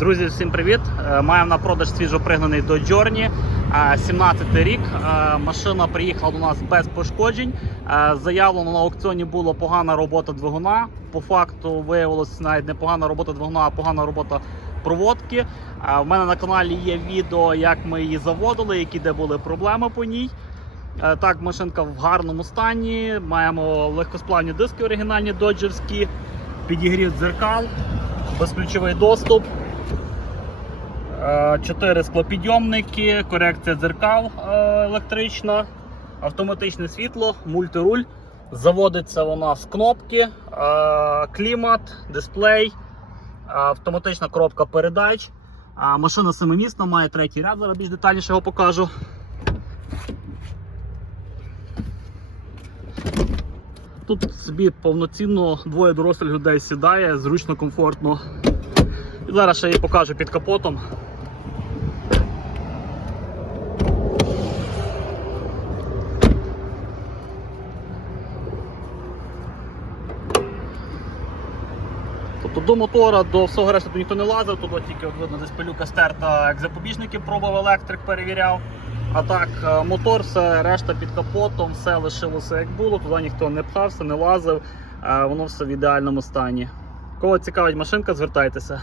Друзі, всім привіт! Е, Маємо на продаж свіжопригнаний до Journey. 17 рік. Е, Машина приїхала до нас без пошкоджень. Е, Заявлено на аукціоні була погана робота двигуна. По факту виявилось навіть не погана робота двигуна, а погана робота проводки. В мене на каналі є відео, як ми її заводили, які де були проблеми по ній. Так, машинка в гарному стані. Маємо легкосплавні диски оригінальні доджерські, підігрів дзеркал, безключовий доступ. Е, Чотири склопідйомники, корекція дзеркал е, електрична, автоматичне світло, мультируль. Заводиться вона з кнопки, е, клімат, дисплей, автоматична коробка передач. Машина семимісна, має третій ряд, зараз більш детальніше його покажу. Тут собі повноцінно двоє дорослих людей сідає, зручно, комфортно. І зараз ще її покажу під капотом. Тобто до мотора, до всього решти ніхто не лазив, тут тільки от видно десь пилюка стерта, як запобіжники пробував електрик, перевіряв. А так, е, мотор, все, решта під капотом, все лишилося як було, туди ніхто не пхався, не лазив, е, воно все в ідеальному стані. Кого цікавить машинка, звертайтеся.